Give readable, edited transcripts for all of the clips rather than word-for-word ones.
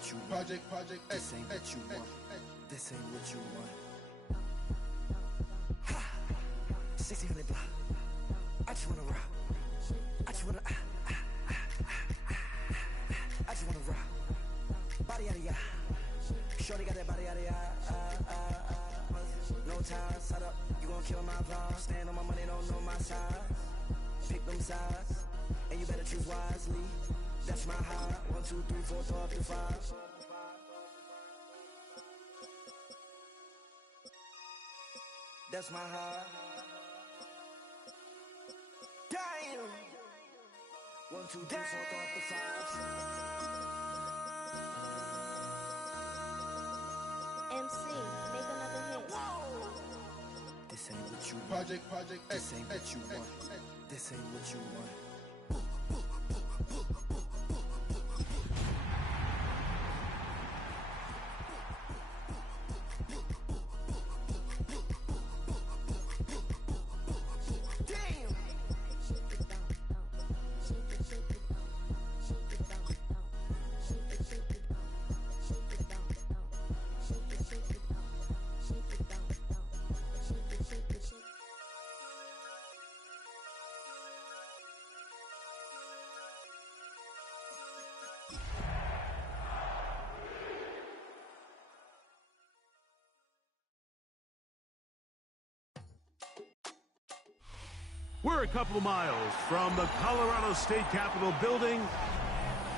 what you want. This ain't what you want. This ain't what you want. 1600 block. I just wanna rock. I just wanna I just wanna rock. Body out of ya. Shorty got that body out of ya. No time, set up. You gon' kill my vibe. Stand on my money, don't know my size. Pick them sides, and you better choose wisely. That's my high. 1, 2, 3, 4, throw up to 5. That's my high. Damn. 1, 2, 3, 4, throw up to 5. MC, make another hit. Whoa. This ain't what you want. This ain't what you want. This ain't what you want. We're a couple of miles from the Colorado State Capitol building.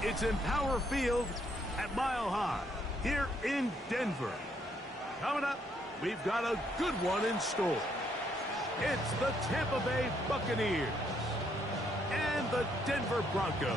It's Empower Field at Mile High here in Denver. Coming up, we've got a good one in store. It's the Tampa Bay Buccaneers and the Denver Broncos.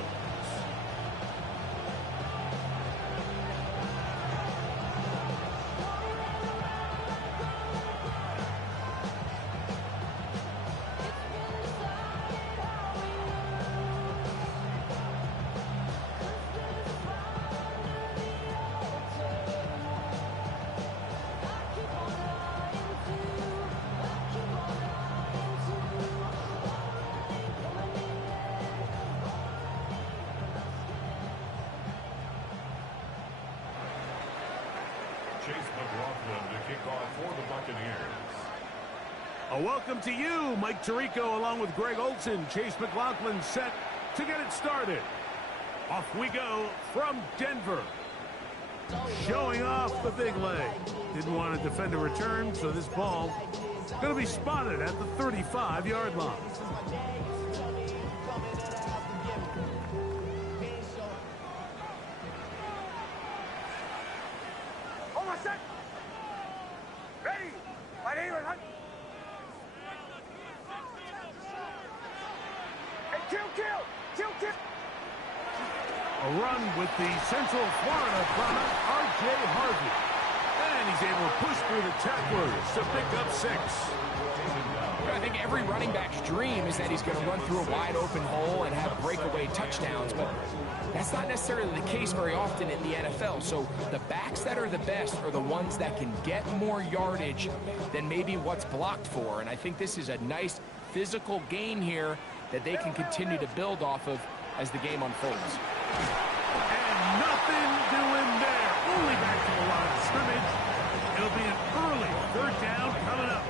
A welcome to you, Mike Tirico, along with Greg Olson. Chase McLaughlin set to get it started. Off we go from Denver. Showing off the big leg. Didn't want to defend a return, so this ball is going to be spotted at the 35-yard line. Hold on a sec. Ready? Right here, right. Kill. A run with the Central Florida product, R.J. Harvey. And he's able to push through the tacklers to pick up 6. I think every running back's dream is that he's going to run through a wide open hole and have breakaway touchdowns, but that's not necessarily the case very often in the NFL. So the backs that are the best are the ones that can get more yardage than maybe what's blocked for. And I think this is a nice physical gain here that they can continue to build off of as the game unfolds. And nothing doing there. Only back to the line of scrimmage. It'll be an early 3rd down coming up.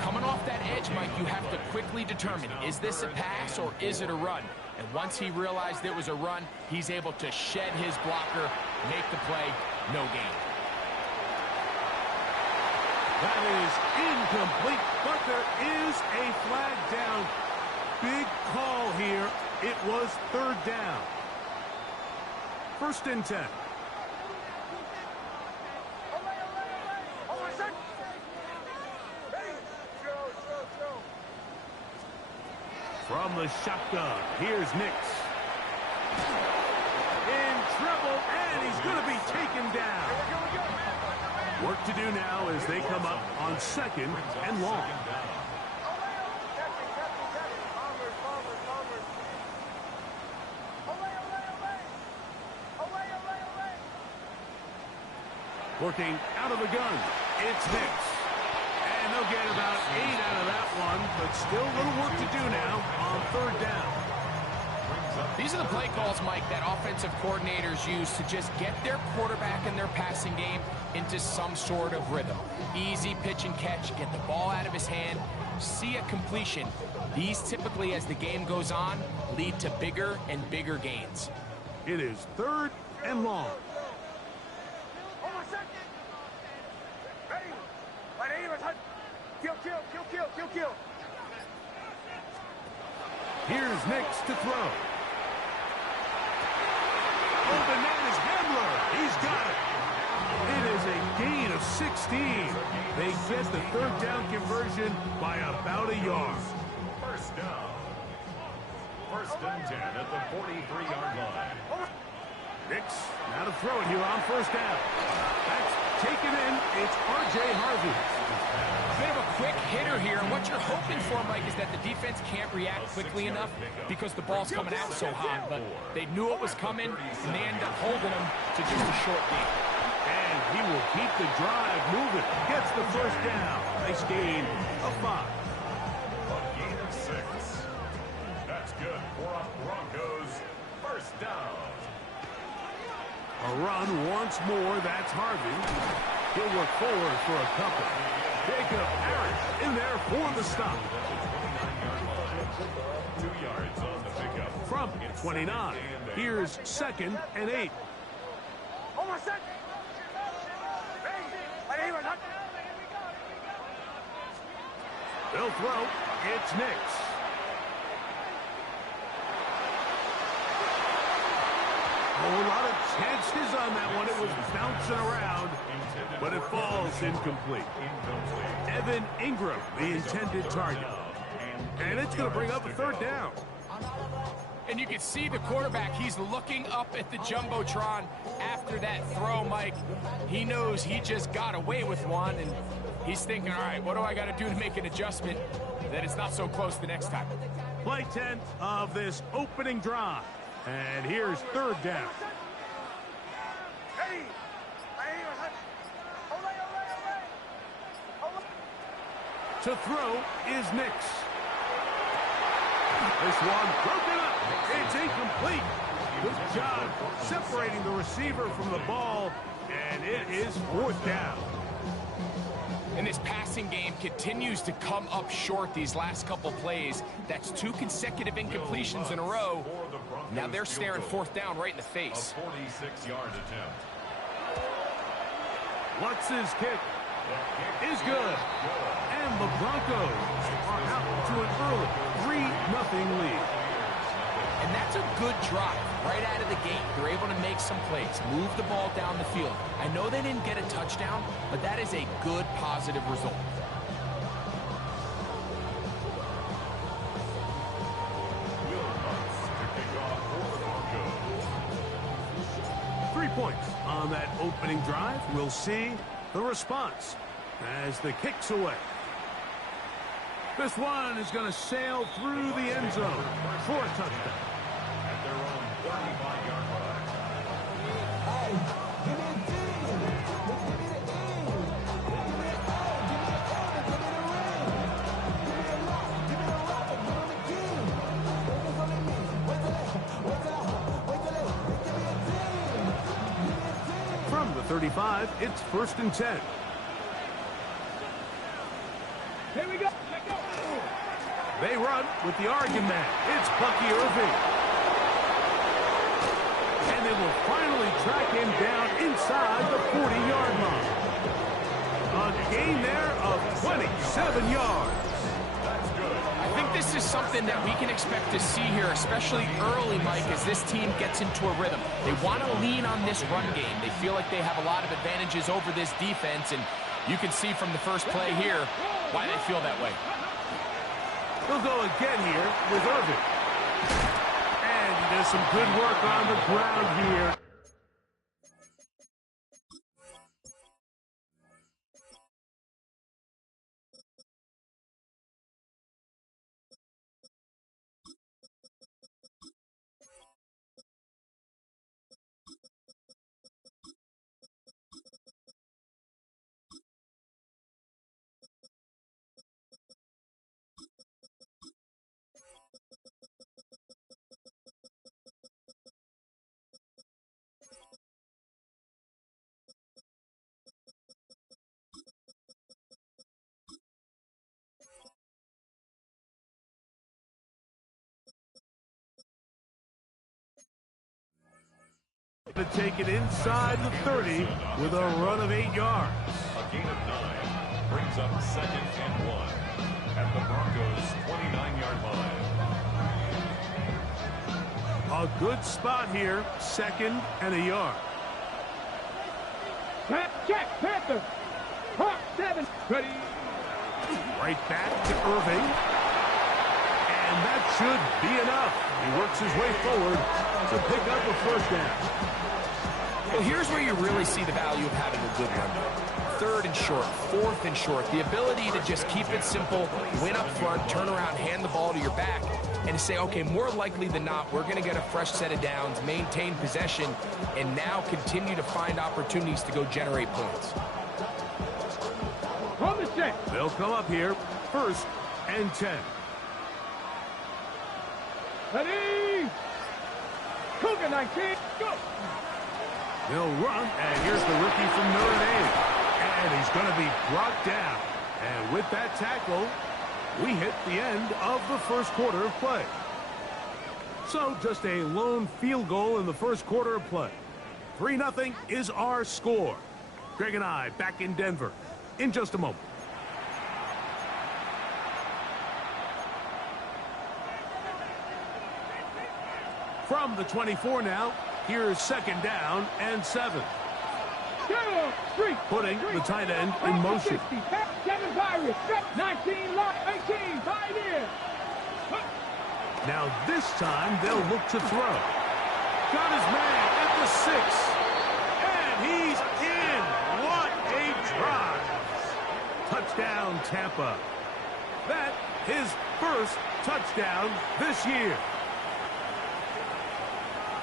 Coming off that edge, Mike, you have to quickly determine, is this a pass or is it a run? And once he realized it was a run, he's able to shed his blocker, make the play, no gain. That is incomplete, but there is a flag down. Big call here. It was 3rd down. 1st and 10. Hold on a sec. Ready? Show. From the shotgun, here's Nix. In trouble, and he's going to be taken down. Work to do now as they come up on 2nd and long. Working out of the gun, it's Nix. And they'll get about 8 out of that one, but still a little work to do now on 3rd down. These are the play calls, Mike, that offensive coordinators use to just get their quarterback and their passing game into some sort of rhythm. Easy pitch and catch, get the ball out of his hand, see a completion. These typically, as the game goes on, lead to bigger and bigger gains. It is 3rd and long. Hold on a second. Ready? My name is Hunt. Kill, kill, kill, kill, kill, kill. Here's Nix to throw. Oh, the man is Hamler. He's got it. It is a gain of 16. They get the 3rd down conversion by about a yard. First down. 1st and 10 at the 43-yard line. Nix now to throw it here on 1st down. That's taken in. It's R.J. Harvey. A bit of a quick hitter here, and what you're hoping for, Mike, is that the defense can't react quickly enough because the ball's coming out so hot. But they knew it was coming, and they end up holding him to just a short gain. And he will keep the drive moving. Gets the 1st down. Nice gain of 5. A gain of 6. That's good for a Broncos 1st down. A run once more. That's Harvey. He'll work forward for a couple. Jacob Harris in there for the stop. 2 yards on the pickup. From 29. Here's 2nd and 8. Hold on a second. Ready? My name is Hunt. They'll throw. It's Nix. A lot of chances on that one. It was bouncing around, but it falls incomplete. Evan Ingram, the intended target. And it's going to bring up a 3rd down. And you can see the quarterback, he's looking up at the Jumbotron after that throw, Mike. He knows he just got away with one, and he's thinking, all right, what do I got to do to make an adjustment that it's not so close the next time? Play 10 of this opening drive. And here's 3rd down. Ready? My name is Hunt. Olay, olay, olay. Olay. To throw is Nix. This one broken up. It's incomplete. Good job separating the receiver from the ball, and it is 4th down. And this passing game continues to come up short these last couple plays. That's 2 consecutive incompletions in a row. Now they're staring 4th down right in the face. A 46-yard attempt. Lutz's kick is good. And the Broncos are out to an early 3-0 lead. And that's a good drive right out of the gate. They're able to make some plays, move the ball down the field. I know they didn't get a touchdown, but that is a good, positive result. Will Lutz to kick off for the Broncos. 3 points on that opening drive. We'll see the response as the kick's away. This one is going to sail through the end zone for a touchdown. At their own 35-yard line. From the 35, it's 1st and 10. Here we go. They run with the Oregon man. It's Bucky Irving. And they will finally track him down inside the 40-yard line. A gain there of 27 yards. I think this is something that we can expect to see here, especially early, Mike, as this team gets into a rhythm. They want to lean on this run game. They feel like they have a lot of advantages over this defense, and you can see from the first play here why they feel that way. He'll go again here with Irving. And he does some good work on the ground here. To take it inside the 30 with a run of 8 yards. A gain of 9 brings up 2nd and 1 at the Broncos' 29-yard line. A good spot here, 2nd and a yard. Check, Panther. Hawk 7. Ready. Right back to Irving. And that should be enough. He works his way forward to pick up a first down. Well, here's where you really see the value of having a good run. 3rd and short, 4th and short. The ability to just keep it simple, win up front, turn around, hand the ball to your back, and say, okay, more likely than not, we're going to get a fresh set of downs, maintain possession, and now continue to find opportunities to go generate points. They'll come up here, 1st and 10. Ready. Cougar 19. Go. They'll run, and here's the rookie from Notre Dame. And he's going to be brought down. And with that tackle, we hit the end of the first quarter of play. So just a lone field goal in the first quarter of play. 3-0 is our score. Greg and I back in Denver in just a moment. From the 24 now, here's 2nd down and 7. Putting the tight end in motion. 7 Pirates, 19 lock, 18 Pioneer. Now this time they'll look to throw. Got his man at the 6. And he's in. What a drive. Touchdown Tampa. That his first touchdown this year.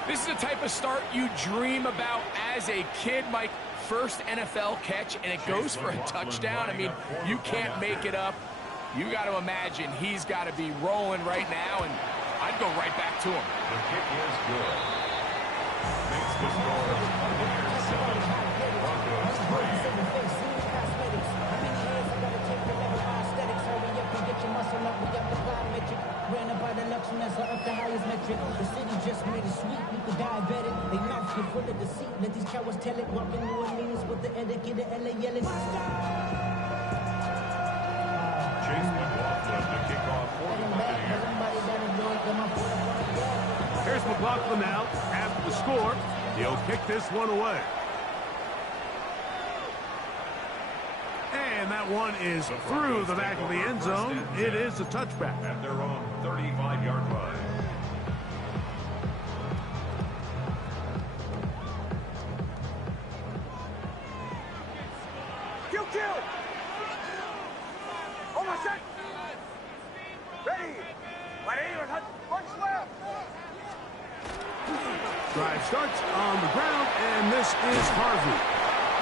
This is the type of start you dream about as a kid, Mike. First NFL catch, and it goes for a touchdown. I mean, you can't make it up. You got to imagine he's got to be rolling right now, and I'd go right back to him. The kick is good. Makes the score 7. Broncos 3. Up the highest metric. The city just made it sweet. You could diabetic. They mouth get full of deceit. Let these cowards tell it. Walking New Orleans with the etiquette of LA yelling. Chase McLaughlin to kick off for the Buccaneers. Here's McLaughlin now after the score. He'll kick this one away. And that one is through the back of the end zone. It is a touchback. At their own 35-yard line. Kill. On my set. Ready. My name is Punch left. Drive starts on the ground, and this is Harvey.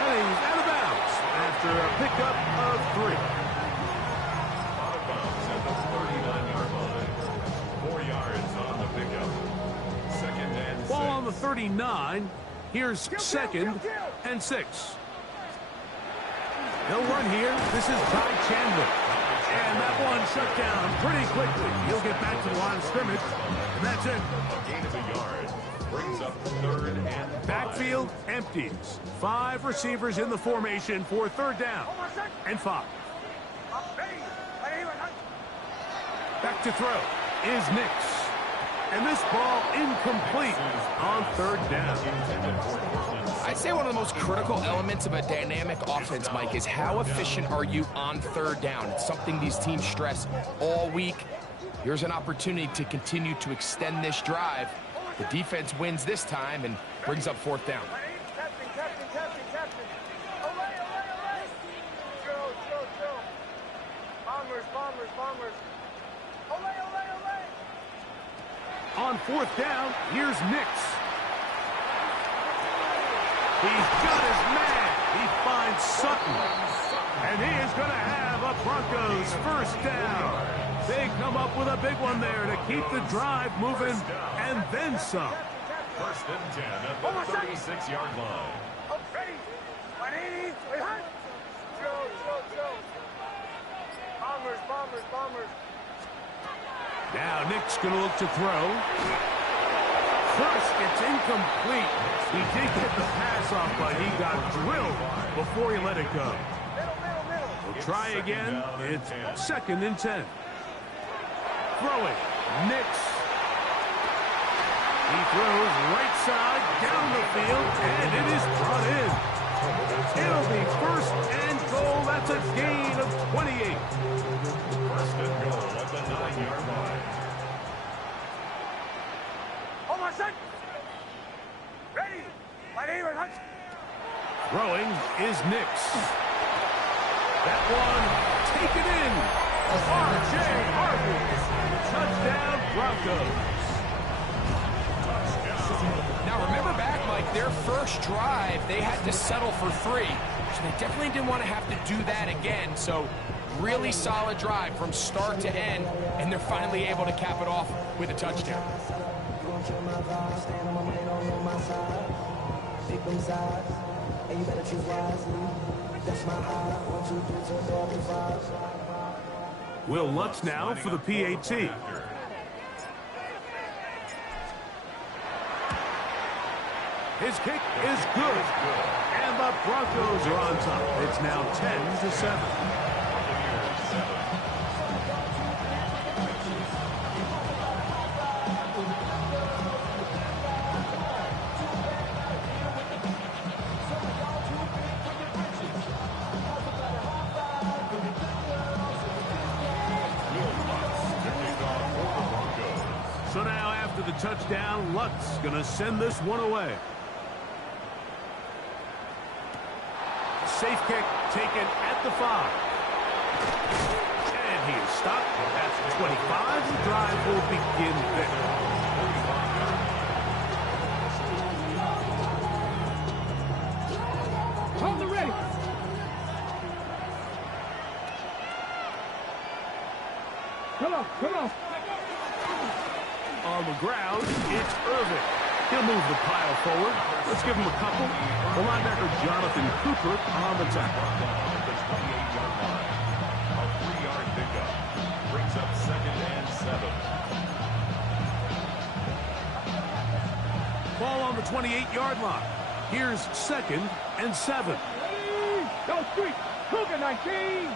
And he's out of bounds after a pickup of 3. Out of bounds at the 39-yard line. 4 yards on the pickup. 2nd and 6. Ball on the 39. Here's 2nd and 6. They'll run here. This is Ty Chandler. And that one shut down pretty quickly. He'll get back to the line of scrimmage, and that's it. A gain of a yard. Brings up 3rd and 5. Backfield empties. 5 receivers in the formation for 3rd down and 5. Back to throw is Nix. And this ball incomplete on 3rd down. I'd say one of the most critical elements of a dynamic offense, Mike, is how efficient are you on 3rd down. It's something these teams stress all week. Here's an opportunity to continue to extend this drive. The defense wins this time and brings up 4th down. Captain. Olay. Chill. Bombers. Olay. On 4th down, here's Nix. He's got his man. He finds Sutton. And he is going to have a Broncos first down. They come up with a big one there to keep the drive moving and then some. 1st and 10 at the 36-yard line. Ready. 180. Wait, hunt. Chill. Bombers. Now Nick's going to look to throw. thrust. It's incomplete. He did get the pass off, but he got drilled before he let it go. We'll try again. It's 2nd and 10. Throwing. Nix. He throws right side down the field, and it is brought in. It'll be 1st and goal. That's a gain of 28. 1st and goal at the 9-yard line. Hold on, son. Ready. My name is Hutch. Throwing is Nix. That one taken in. R.J. Harvey. Touchdown, Broncos. Now remember back, Mike, their first drive, they had to settle for 3. So they definitely didn't want to have to do that again. So really solid drive from start to end, and they're finally able to cap it off with a touchdown. Will Lutz now for the PAT. His kick is good. And the Broncos are on top. It's now 10-7. So now after the touchdown, Lutz gonna send this one away. Safe kick taken at the 5. And he is stopped. That's 25. The drive will begin there. Hold it ready. Come on, come on. On the ground, it's Irving. He'll move the pile forward. Let's give him a couple. The linebacker, Jonathan Cooper, on the tackle. At the 28-yard line. A 3-yard pickup. Brings up 2nd and 7. Ball on the 28-yard line. Here's 2nd and 7. Go street. Cougar 19.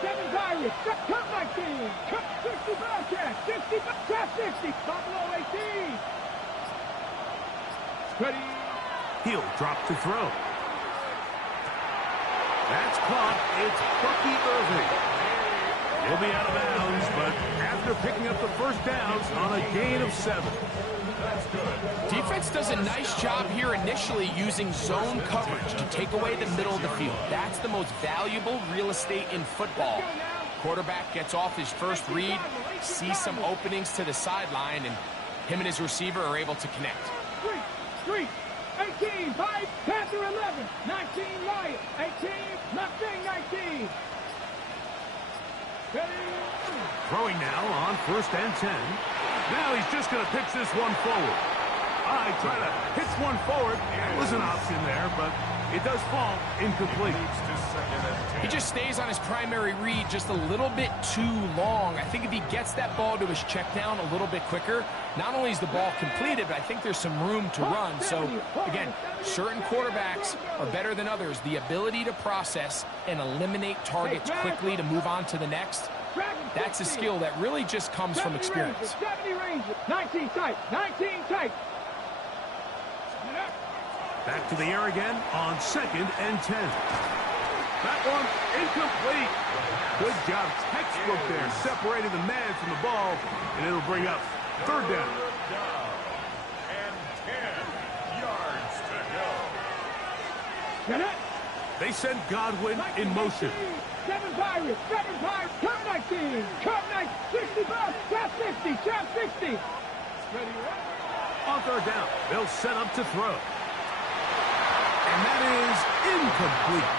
7 Irish. Cut 19. Cut 60 Bobcat. 60 Bobcat 60. Buffalo 18. Ready. He'll drop to throw. That's caught. It's Bucky Irving. He'll be out of bounds, but after picking up the first downs on a gain of 7. That's good. Defense does a nice job here initially using zone coverage to take away the middle of the field. That's the most valuable real estate in football. Quarterback gets off his first read, sees some openings to the sideline, and him and his receiver are able to connect. 3, 18, 5, Panther 11, 19, Lion, 18, Mustang 19. Ready. Throwing now on 1st and 10. Now he's just going to pitch this one forward. I try to pitch one forward. That was an option there, but it does fall incomplete. He just stays on his primary read just a little bit too long. I think if he gets that ball to his check down a little bit quicker, not only is the ball completed, but I think there's some room to run. So, again, certain quarterbacks are better than others. The ability to process and eliminate targets quickly to move on to the next, that's a skill that really just comes from experience. 70 Rangers, 19 tight, 19 tight. Back to the air again on 2nd and 10. That one incomplete. Good job, textbook there, separating the man from the ball, and it'll bring up 3rd down. And 10 yards to go. Get it? They send Godwin in motion. 7 Pirates, Cut 19, Cut 19, 60 bucks, Chap 60, Chap 60. Ready, On 3rd down, they'll set up to throw. And that is incomplete.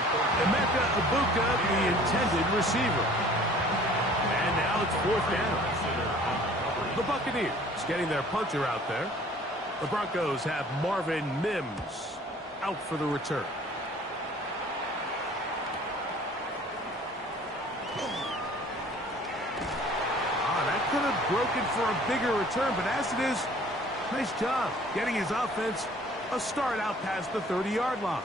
Emeka Ibuka, the intended receiver. And now it's 4th down. The Buccaneers getting their punter out there. The Broncos have Marvin Mims out for the return. That could have broken for a bigger return, but as it is, Nice job getting his offense a start out past the 30-yard line.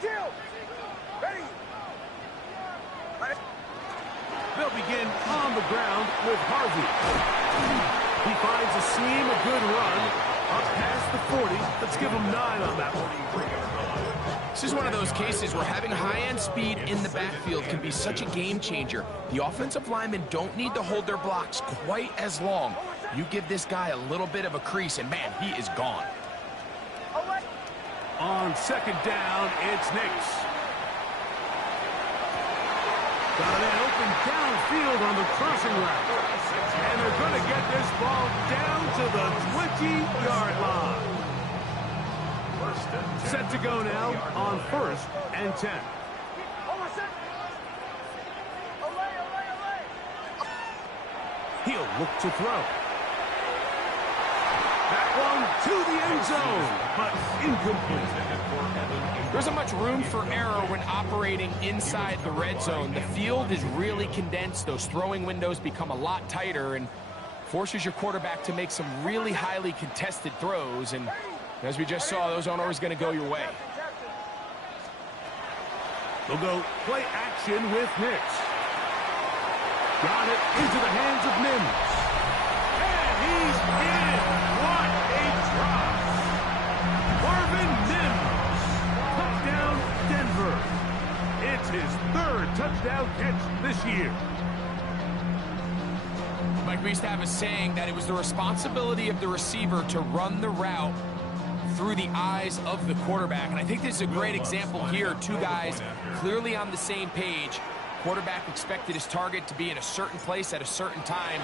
Kill! Ready! They'll begin on the ground with Harvey. He finds a seam, a good run, up past the 40. Let's give him 9 on that one. This is one of those cases where having high-end speed in the backfield can be such a game changer. The offensive linemen don't need to hold their blocks quite as long. You give this guy a little bit of a crease, and man, he is gone. On second down, it's Nix. Got a man open downfield on the crossing route. And they're going to get this ball down to the 20-yard line. Set to go now on 1st and 10. He'll look to throw. That one to the end zone, but incomplete. There isn't much room for error when operating inside the red zone. The field is really condensed. Those throwing windows become a lot tighter and forces your quarterback to make some really highly contested throws. And as we just saw, those aren't always going to go your way. They'll go play action with Nix. Got it into the hands of Mims. And he's in. What a drop. Marvin Mims. Touchdown, Denver. It's his 3rd touchdown catch this year. Mike, we used to have a saying that it was the responsibility of the receiver to run the route through the eyes of the quarterback. And I think this is a great example here. Two guys clearly on the same page. Quarterback expected his target to be in a certain place at a certain time.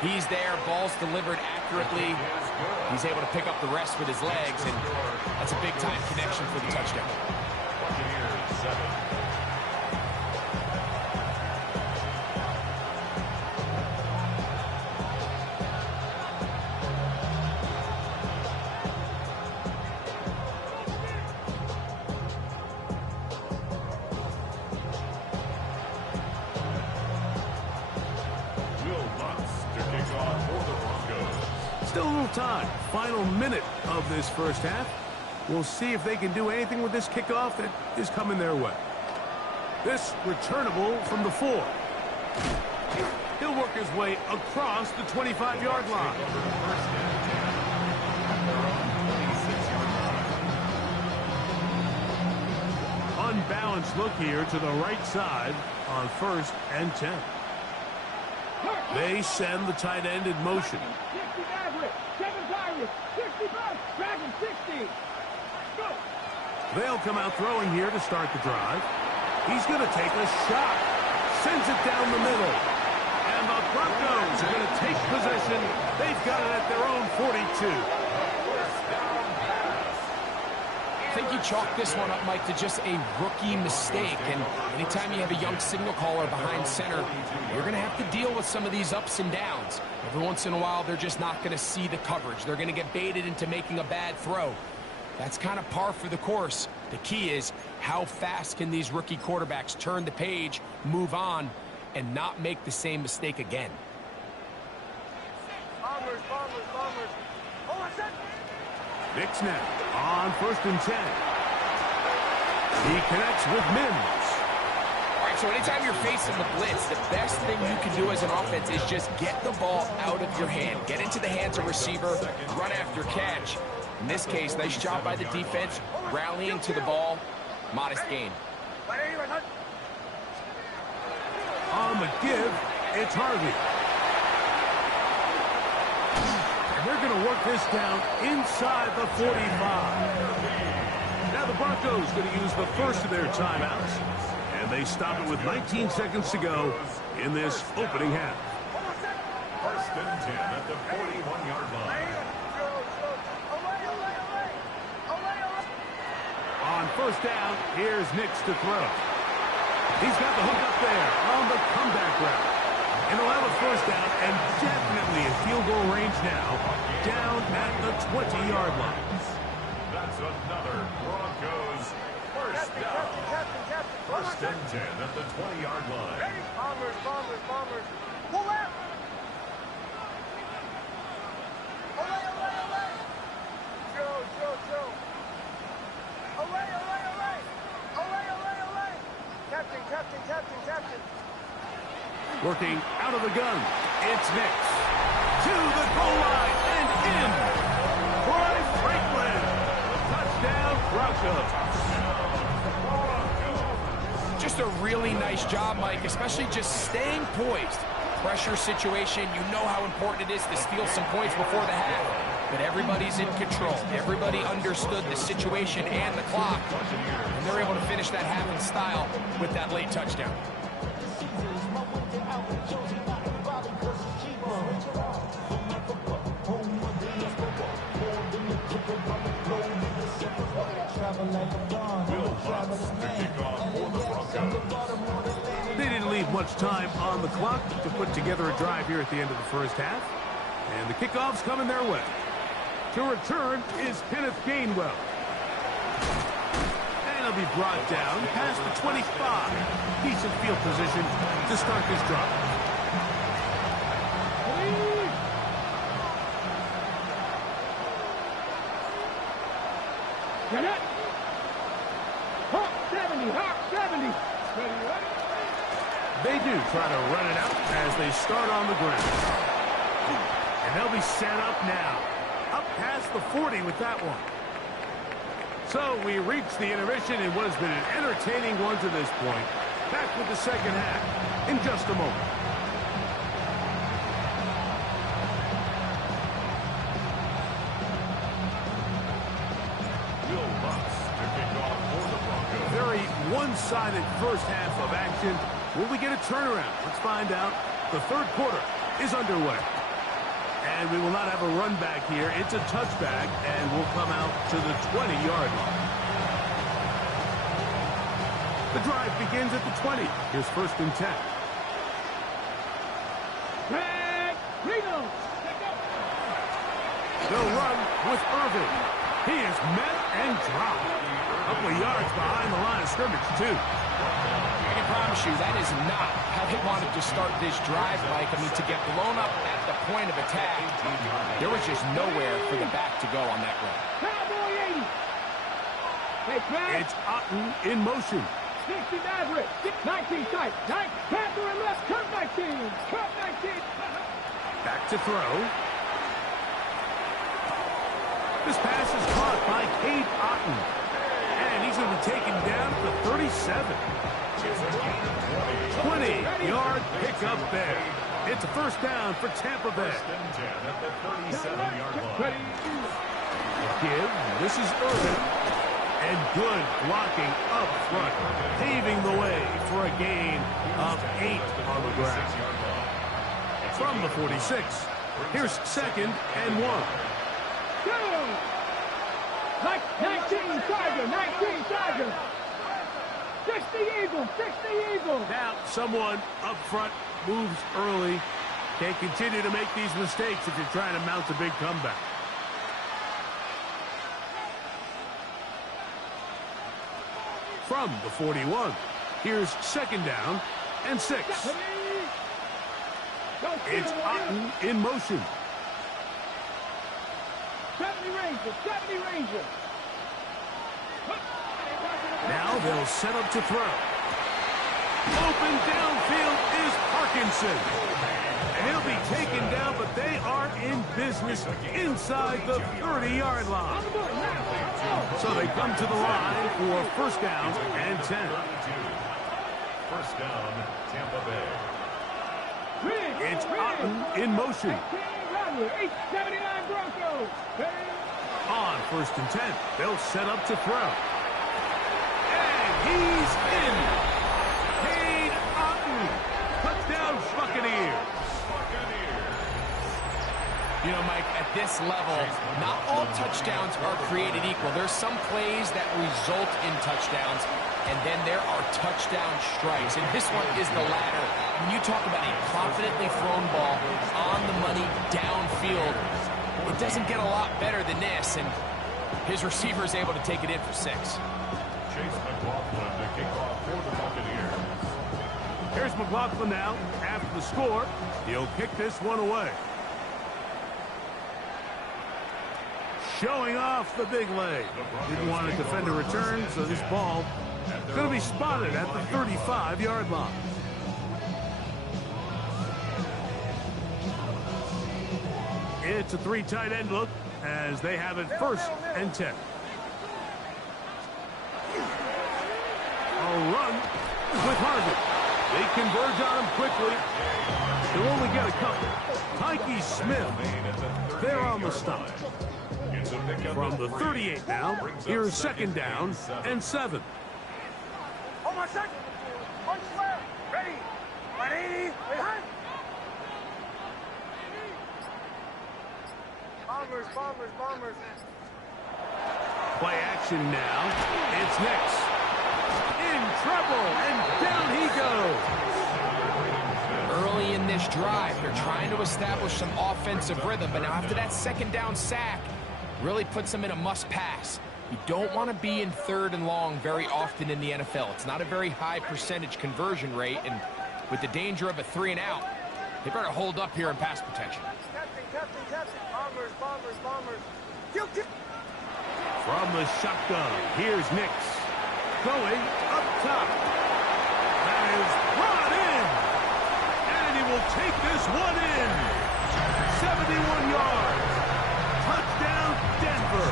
He's there, ball's delivered accurately. He's able to pick up the rest with his legs, and that's a big-time connection for the touchdown. Buccaneers 7. Still a little time. Final minute of this first half. We'll see if they can do anything with this kickoff that is coming their way. This returnable from the 4. He'll work his way across the 25-yard line. Unbalanced look here to the right side on 1st and 10. They send the tight end in motion. 60 Maverick, 7 Pirates, 60 Bucs, Dragon 60. Go. They'll come out throwing here to start the drive. He's going to take a shot. Sends it down the middle. And the Broncos are going to take possession. They've got it at their own 42. I think you chalk this one up, Mike, to just a rookie mistake. And anytime you have a young signal caller behind center, you're going to have to deal with some of these ups and downs. Every once in a while, they're just not going to see the coverage. They're going to get baited into making a bad throw. That's kind of par for the course. The key is how fast can these rookie quarterbacks turn the page, move on, and not make the same mistake again. Nix now on 1st and 10. He connects with Mims. All right, so anytime you're facing the blitz, the best thing you can do as an offense is just get the ball out of your hand. Get into the hands of receiver, run after catch. In this case, nice job by the defense, rallying to the ball. Modest gain. On the give, it's Harvey. And they're going to work this down inside the 45. Now the Broncos going to use the first of their timeouts. And they stop it with 19 seconds to go in this opening half. 1st and 10 at the 41-yard line. On 1st down, here's Nix to throw. He's got the hook up there on the comeback route. And they'll have a first down and definitely in field goal range now, down at the 20-yard line. That's another Broncos first down. First and 10 at the 20-yard line. Bombers. Pull out. Joe. Olay. Captain. Working out of the gun. It's Nix. To the goal line and in. Troy Franklin. Touchdown, Broncos. Just a really nice job, Mike, especially just staying poised. Pressure situation, you know how important it is to steal some points before the half. But everybody's in control. Everybody understood the situation and the clock. And they're able to finish that half in style with that late touchdown. They didn't leave much time on the clock to put together a drive here at the end of the first half. And the kickoff's coming their way. To return is Kenneth Gainwell. And he'll be brought down past the 25. Decent field position to start this drive. Get it. Hawk 70. They do try to run it out as they start on the ground. And they'll be set up now. Up past the 40 with that one. So we reach the intermission in what has been an entertaining one to this point. Back with the second half in just a moment. Very one-sided first half of action. Will we get a turnaround? Let's find out. The third quarter is underway. And we will not have a run back here. It's a touchback, and we'll come out to the 20-yard line. The drive begins at the 20. Here's first and 10. They'll run with Irvin. He is met and dropped. A couple of yards behind the line of scrimmage, too. I can promise you that is not how they wanted to start this drive, Mike. I mean, to get blown up at the point of attack, there was just nowhere for the back to go on that run. It's Otten in motion. 60 Maverick, 19 tight, Panther and left, cut 19. Back to throw. This pass is caught by Cade Otten. And he's going to be taken down at the 37. 20-yard pickup there. It's a first down for Tampa Bay. Give. This is Irvin. And good blocking up front, paving the way for a gain of 8 on the ground. From the 46, here's second and 1. 19 Tiger. 60 Eagle. Now someone up front moves early. Can't continue to make these mistakes if you're trying to mount a big comeback. From the 41, here's second down and 6. It's Otten in motion. 70 Ranger. Now they'll set up to throw. Open downfield is Parkinson. And he'll be taken down, but they are in business inside the 30-yard line. So they come to the line for first down and 10. First down, Tampa Bay. It's Otten in motion. 879 Broncos. On first and 10, they'll set up to throw. And he's in. Cade Otten. Touchdown, Buccaneers. You know, Mike, at this level, not all touchdowns are created equal. There's some plays that result in touchdowns, and then there are touchdown strikes. And this one is the latter. When you talk about a confidently thrown ball on the money downfield, it doesn't get a lot better than this, and his receiver is able to take it in for 6. Chase McLaughlin to kick off for the Buccaneers. Here's McLaughlin now. After the score, he'll kick this one away. Showing off the big leg. Didn't want to defend a return, so this ball is going to be spotted at the 35-yard line. It's a 3 tight end look as they have it 1st and 10. A run with Harvey. They converge on him quickly. They'll only get a couple. Tyke Smith there on the stop. From the 38 now, here's 2nd down and 7. Hold on a second. One square. Ready. 180. Behind. Bombers. Play action now. It's Hicks. In trouble, and down he goes. Early in this drive, they're trying to establish some offensive rhythm, but now after that 2nd down sack, really puts them in a must-pass. You don't want to be in 3rd and long very often in the NFL. It's not a very high percentage conversion rate, and with the danger of a 3-and-out, they better hold up here in pass protection. Captain. Bombers. From the shotgun, here's Nix. Going up top. That is brought in. And he will take this one in. 71 yards. Touchdown, Denver.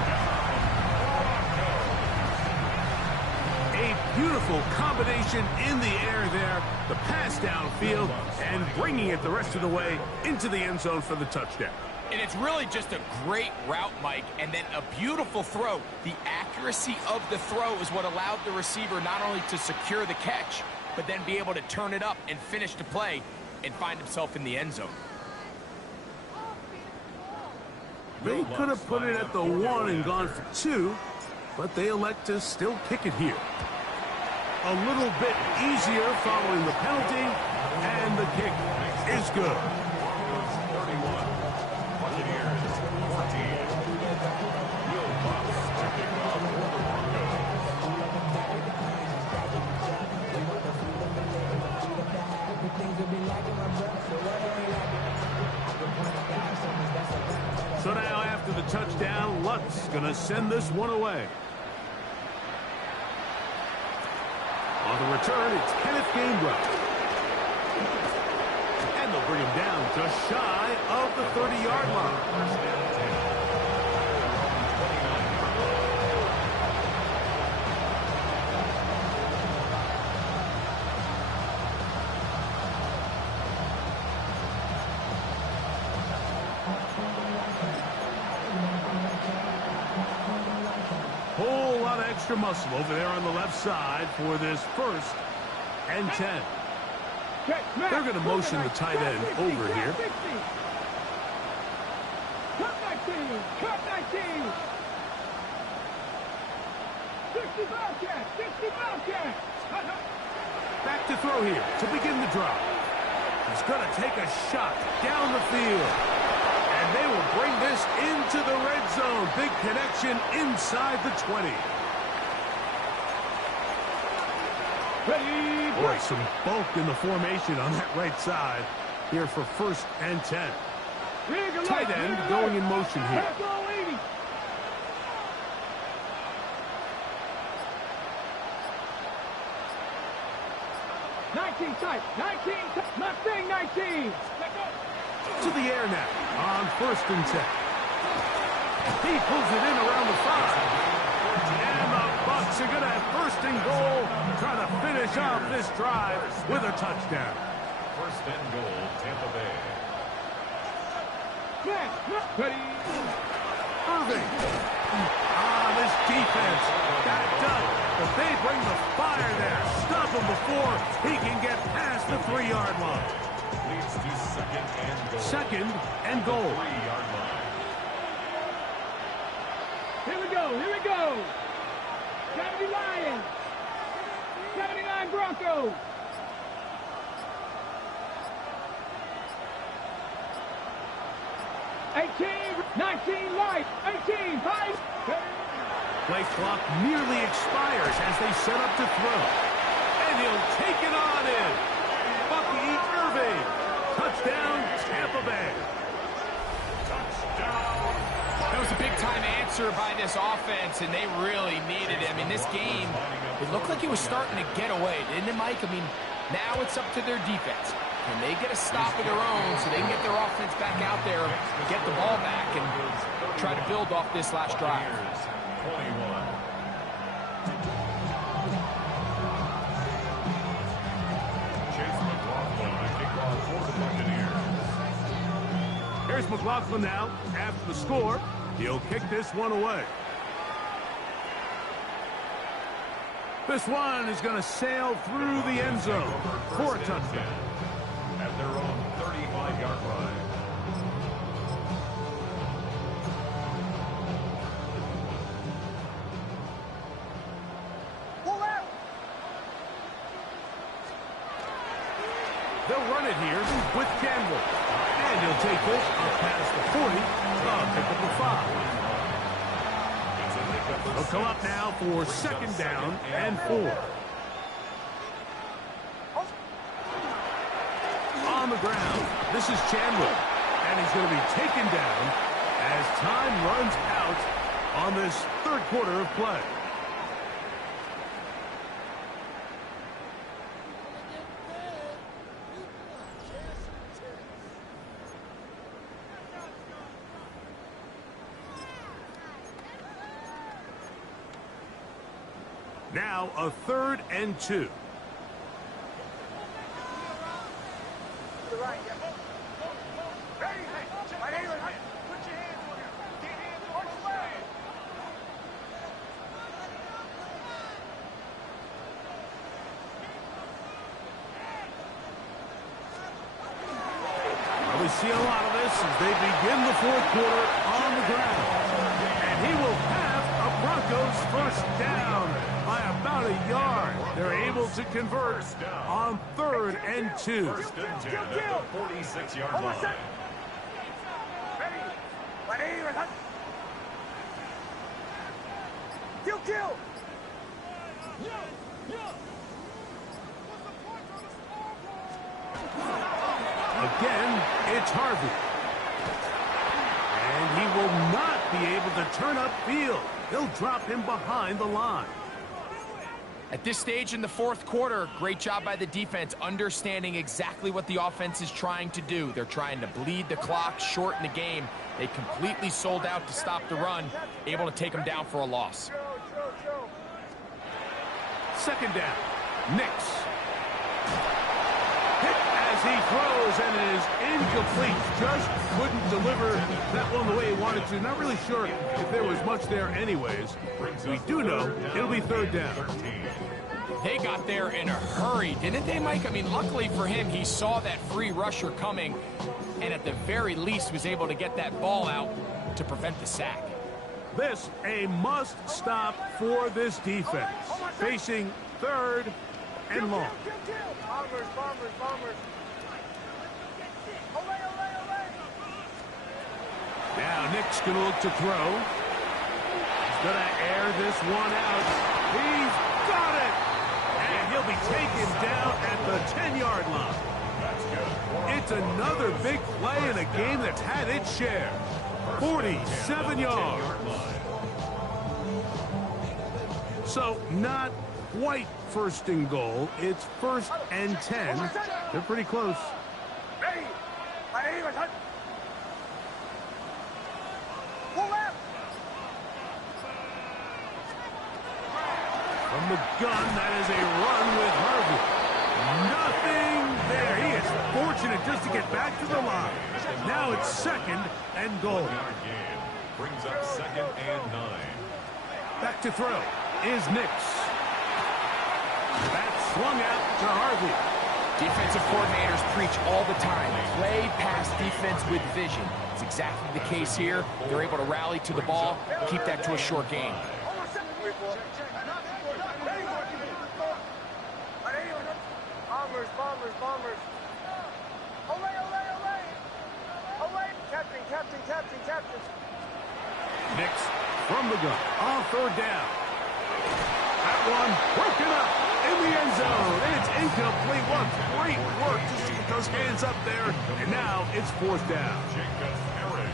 A beautiful combination in the air there. The pass downfield and bringing it the rest of the way into the end zone for the touchdown. And it's really just a great route, Mike, and then a beautiful throw. The accuracy of the throw is what allowed the receiver not only to secure the catch, but then be able to turn it up and finish the play and find himself in the end zone. They could have put it at the 1 and gone for 2, but they elect to still kick it here. A little bit easier following the penalty, and the kick is good. 31. Buccaneers 14. Will Bucs to kick off for the Broncos. So now after the touchdown, Lutz going to send this one away. On the return, it's Kenneth Gainwell. And they'll bring him down just shy of the 30-yard line. Whole lot of extra muscle over there on the left side for this 1st and 10. They're going to motion the tight end over here. Cut 19. 60 Bobcats. Back to throw here to begin the drive. He's going to take a shot down the field. And they will bring this into the red zone. Big connection inside the 20. Ready. Boy, some bulk in the formation on that right side here for 1st and 10. Tight end going in motion here. 19 tight. 19. Mustang 19. To the air now on 1st and 10. He pulls it in around the 5. And the Bucs are going to have 1st and goal, trying to finish off this drive with a touchdown. 1st and goal, Tampa Bay. Ready. Irving. This defense backed up, but they bring the fire there. Stop him before he can get past the 3-yard line. Leads to 2nd and goal. 2nd and goal. 3-yard line. Here we go. 70 Lions. 79 Broncos. 18, 19 Lions. 18 Lions. Play clock nearly expires as they set up to throw. And he'll take it on in. Bucky Irving. Touchdown, Tampa Bay. That was a big-time answer by this offense, and they really needed it. I mean, this game, it looked like it was starting to get away, didn't it, Mike? I mean, now it's up to their defense. Can they get a stop of their own so they can get their offense back out there, get the ball back, and try to build off this last drive? 21. Chase McLaughlin, a kickoff for the Buccaneers. Here's McLaughlin now. After the score, he'll kick this one away. This one is going to sail through the end zone for a touchdown. At their own 35-yard line. They'll run it here with Campbell. And he'll take this up past the 40. Pick up the 5. They'll come up now for second down and 4. On the ground, this is Chandler. And he's going to be taken down as time runs out on this third quarter of play. Now a 3rd and 2. We see a lot of this as they begin the fourth quarter on the ground. And he will have a Broncos first down by about a yard. They're able to convert on 3rd and 2. First and 10 at the 46-yard line. Kill! Again, it's Harvey. And he will not be able to turn upfield. They'll drop him behind the line. At this stage in the fourth quarter, great job by the defense, understanding exactly what the offense is trying to do. They're trying to bleed the clock, shorten the game. They completely sold out to stop the run, able to take them down for a loss. Second down, Nix. Hit as he throws, and it is incomplete. Just couldn't deliver that one the way he wanted to. Not really sure if there was much there anyways. We do know it'll be 3rd down. They got there in a hurry, didn't they, Mike? I mean, luckily for him, he saw that free rusher coming, and at the very least was able to get that ball out to prevent the sack. This a must stop for this defense. Facing 3rd and long. Now Nick's going to look to throw. He's going to air this one out. He's got it! And he'll be taken down at the 10-yard line. That's good. It's another big play in a game that's had its share. 47 yards. So not quite 1st and goal. It's 1st and 10. They're pretty close. From the gun, that is a run with Harvey. Nothing there. He is fortunate just to get back to the line. Now it's 2nd and goal. Brings up 2nd and 9. Back to throw is Nix. That swung out to Harvey. Defensive coordinators preach all the time. Play pass defense with vision. That's exactly the case here. They're able to rally to the ball, keep that to a short game. Bombers. Olay. Captain. Nix from the gun on third down. That one broken up in the end zone. And it's incomplete. What great work just to get those hands up there. And now it's fourth down.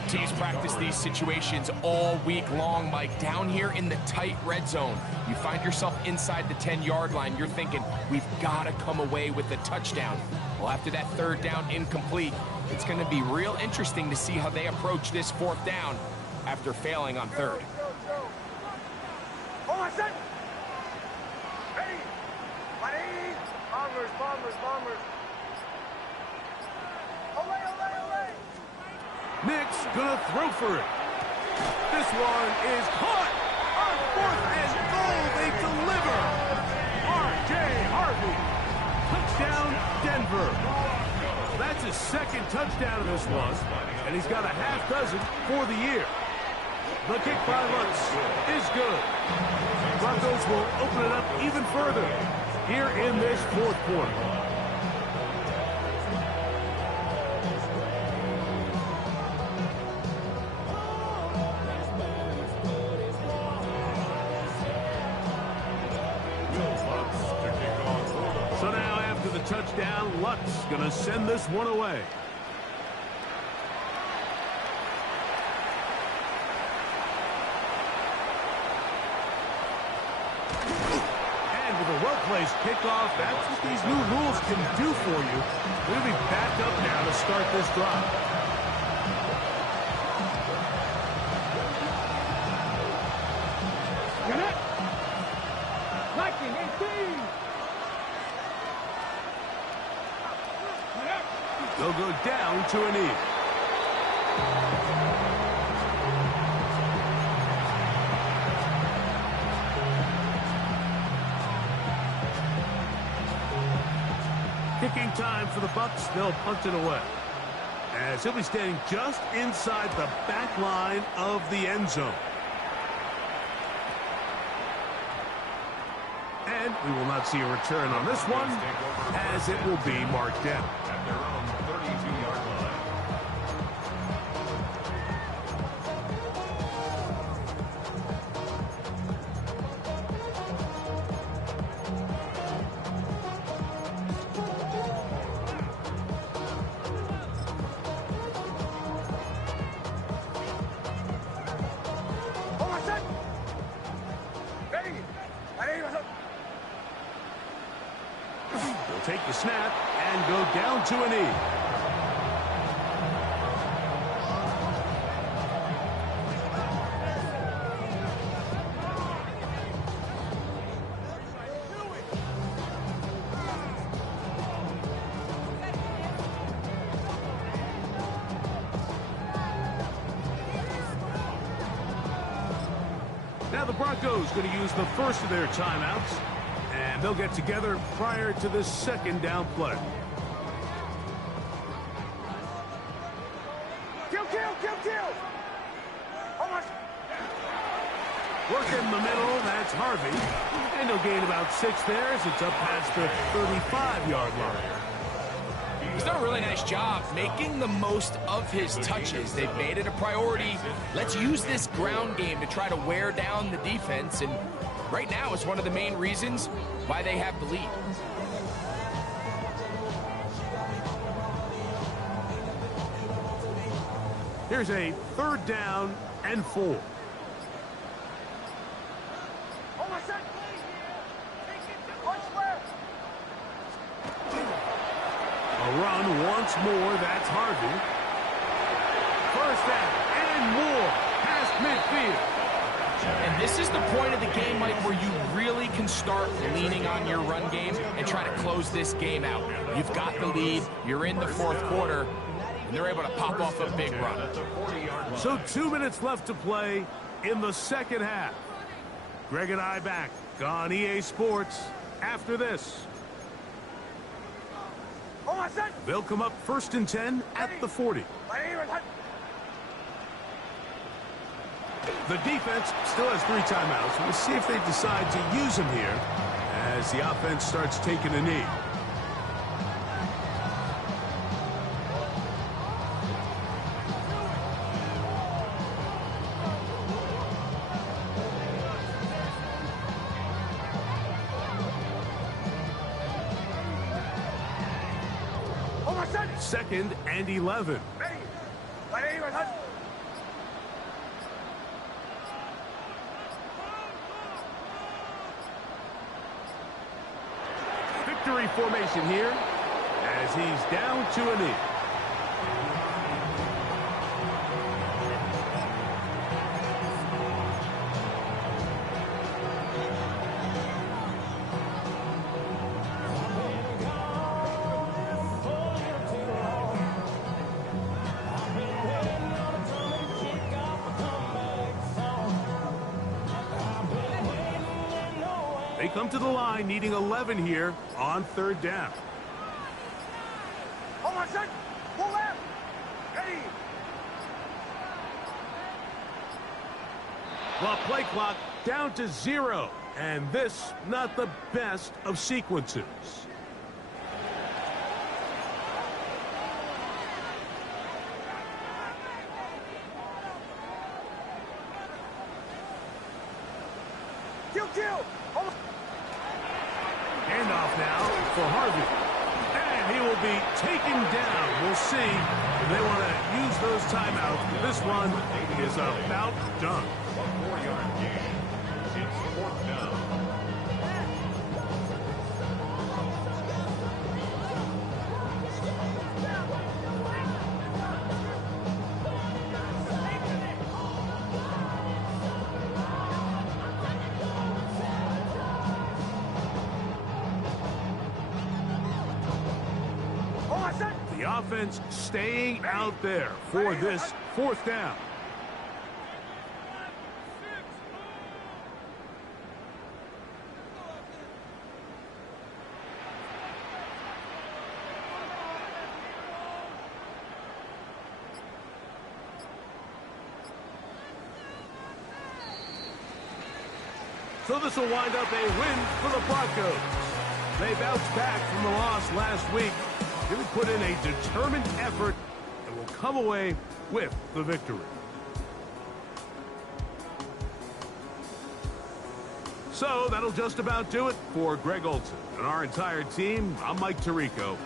Teams practice these situations all week long, Mike. Down here in the tight red zone, you find yourself inside the 10-yard line. You're thinking, we've got to come away with a touchdown. Well, after that third down incomplete, it's going to be real interesting to see how they approach this fourth down after failing on third. Bombers. Olay. Nix gonna throw for it. This one is caught on fourth and goal. They deliver. R.J. Harvey. Touchdown, Denver. That's his second touchdown of this one, and he's got a half dozen for the year. The kick by Lutz is good. Broncos will open it up even further here in this fourth quarter. So now after the touchdown, Lutz gonna send this one away. And with a well-placed kickoff, that's what these new rules can do for you. We'll be back up now to start this drive. Get it! Lightning 18! They'll go down to a knee. Kicking time for the Bucs. They'll punt it away, as he'll be standing just inside the back line of the end zone. And we will not see a return on this one, as it will be marked down. At their own 32-yard line. They'll take the snap and go down to a knee. Now the Broncos going to use the first of their timeouts, and they'll get together prior to the second down play. Kill! Almost. Work in the middle, that's Harvey. And he'll gain about 6 there as it's up past the 35-yard line. He's done a really nice job making the most of his touches. They've made it a priority. Let's use this ground game to try to wear down the defense, and right now it's one of the main reasons why they have the lead. Here's a 3rd down and 4. A run once more, that's Harvey. First down and more past midfield. And this is the point of the game, Mike, where you really can start leaning on your run game and try to close this game out. You've got the lead, you're in the 4th quarter, and they're able to pop off a big run. So 2 minutes left to play in the second half. Greg and I back on EA Sports after this. They'll come up 1st and 10 at the 40. The defense still has 3 timeouts. We'll see if they decide to use them here as the offense starts taking a knee. Second and 11. Victory formation here as he's down to a knee. They come to the line needing 11 here on 3rd down. Hold on, son. Pull left. Ready. Well, play clock down to 0. And this, not the best of sequences. Kill. Handoff now for Harvey. And he will be taken down. We'll see if they want to use those timeouts. This one is about done. A 4-yard gain. It's 4th down. The offense staying out there for this 4th down. So this will wind up a win for the Broncos. They bounced back from the loss last week. They will put in a determined effort and will come away with the victory. So that'll just about do it for Greg Olson and our entire team. I'm Mike Tirico.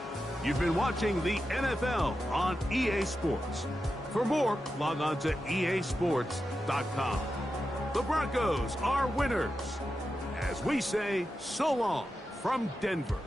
You've been watching the NFL on EA Sports. For more, log on to easports.com. The Broncos are winners. As we say, so long from Denver.